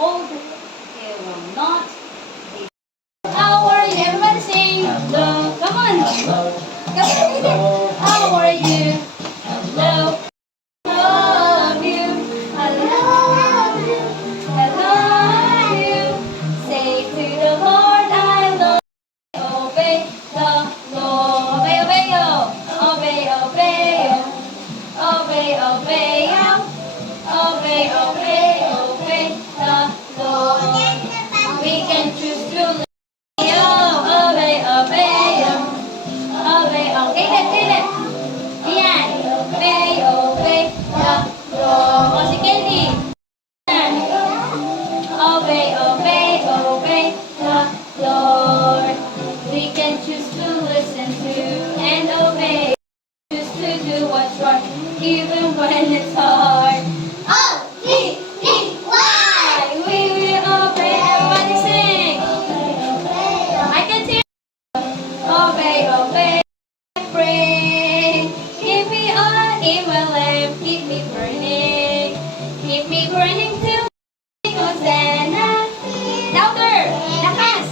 old. It will not be. How are you? Everybody sing. Hello. Come on. Come on. How are you? Hello. Love you. I love you. I love you. Say to the Lord, I love you. Obey the Lord. Obey, obey, oh. Obey, obey, oh. Obey, obey, oh. Obey, obey, obey the Lord. We can choose to live. Oh, obey, obey, oh. Obey, okay, David. Yan. Obey, obey the Lord. O si Kelly. Yan. Obey, obey, obey the Lord. We can choose to listen to and obey. Choose to do what's right, even when it's hard. O-B-E-Y. We will obey. Everybody sing. I can sing. Obey, obey. Pray. Keep me on in my lamp. Keep me burning. Keep me burning till Hosanna. Louder. Lakas.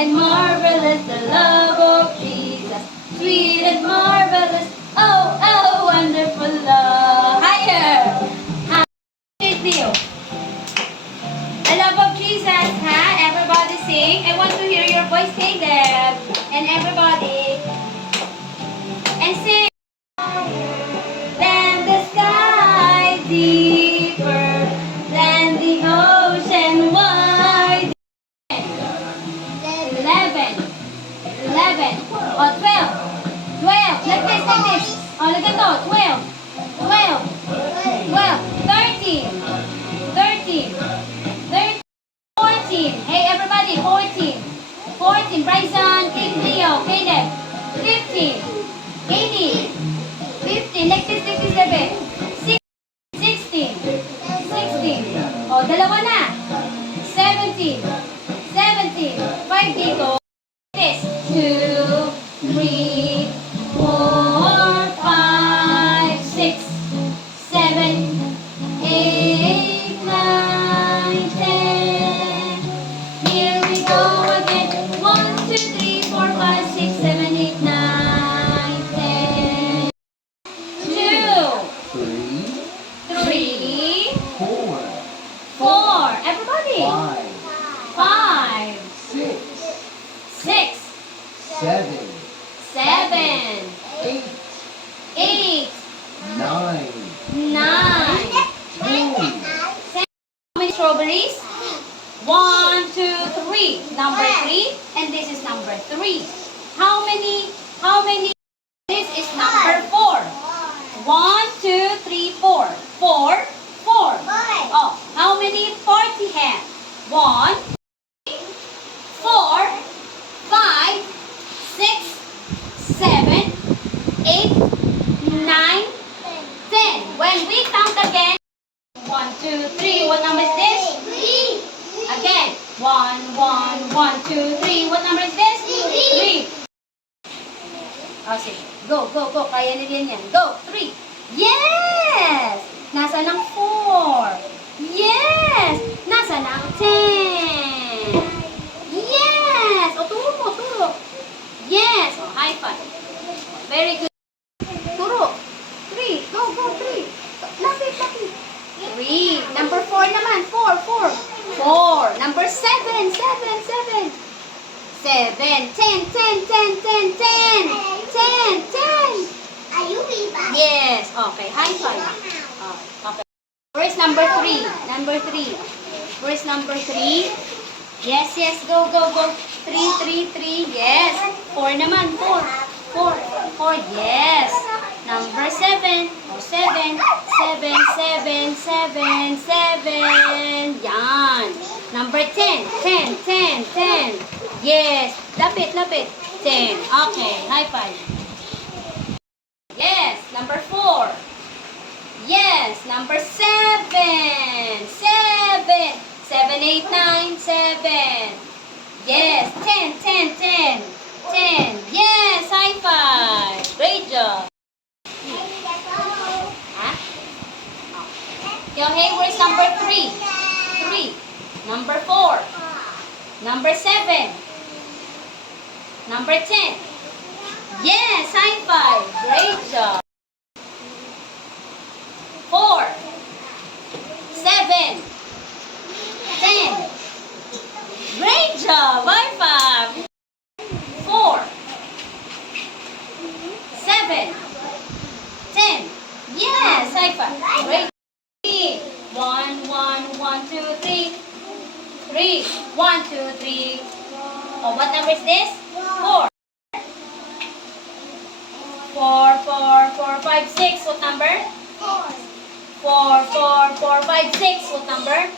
And marvelous the love of Jesus. Sweet and marvelous. Oh, oh, wonderful love. Higher. Big deal. The love of Jesus, huh? Everybody sing. I want to hear your voice, Caleb. And everybody. And sing. Than the sky deeper than the ocean wide. 11 or 12. 12. Like this, like this. Oh, look at that. 12. 12. 12. 13. 13. 13. 14. Hey, everybody. 14. 14. Bryson, Kate, Leo, Caleb. 15. 18. 15. Like this, David. 16. 16. Oh, dalawa na. 17. 17. 5 dito. This. 2, 3, 4, 5, 6, 7, 8, 9, 10. Here we go again. 1, 2, 3, 4, 5, 6, 7, 8, 9, 10. 2, 3, 4. Everybody. 5, 6, 7, 8, 8, 9, 9. 10. How many strawberries? 1, 2, 3. Number 3. And this is number 3. How many? This is number 4. 1, 2, 3, 4. 4. 4. Oh, how many party hat? 1, 4, 5, 6, 7, 8, 9, 10. When we count again, 1, 2, 3. What number is this? Again. 1, 1, 1, 2, 3. What number is this? 3. Oh, sige. Go, go, go. Kaya nila yan. Go. 3. Yes! Nasa ng 4. Yes! Nasa ng 10. Yes! O, turo mo, turo. Yes! O, high five. Very good. Turo. 3. Go, go, 3. Lapit, lapit. 3. Number 4 naman. 4, 4. 4. Number 7, 7, 7. 7. 10, 10, 10, 10, 10. 10, 10. Yes. Okay, high five. Oh, okay. Where's number 3? Number 3. Where's number 3? Yes, yes. Go, go, go. 3, 3, 3. Yes. 4 naman. 4. 4. 4. Yes. Number 7. Oh, 7. 7, 7, 7, 7. Yan. Number 10. 10, 10, 10. Yes. Lapit, lapit. 10. Okay. High five. Yes. Number 4. Yes. Number 7. 7. 7, 8, 9, 7. Yes. 10, 10, Okay, where's number 3? 3. Number 4. Number 7. Number 10. Yes, high five. Great job. 4. 7. 10. Great job. High five. 4. 7. 10. Yes, high five. Great. 1, 1, 1, 2, 3. 3. 1, 2, 3. Oh, what number is this? 4. 4, 4, 4, 5, 6. What number? 4, 4, 4, 5, 6. What number?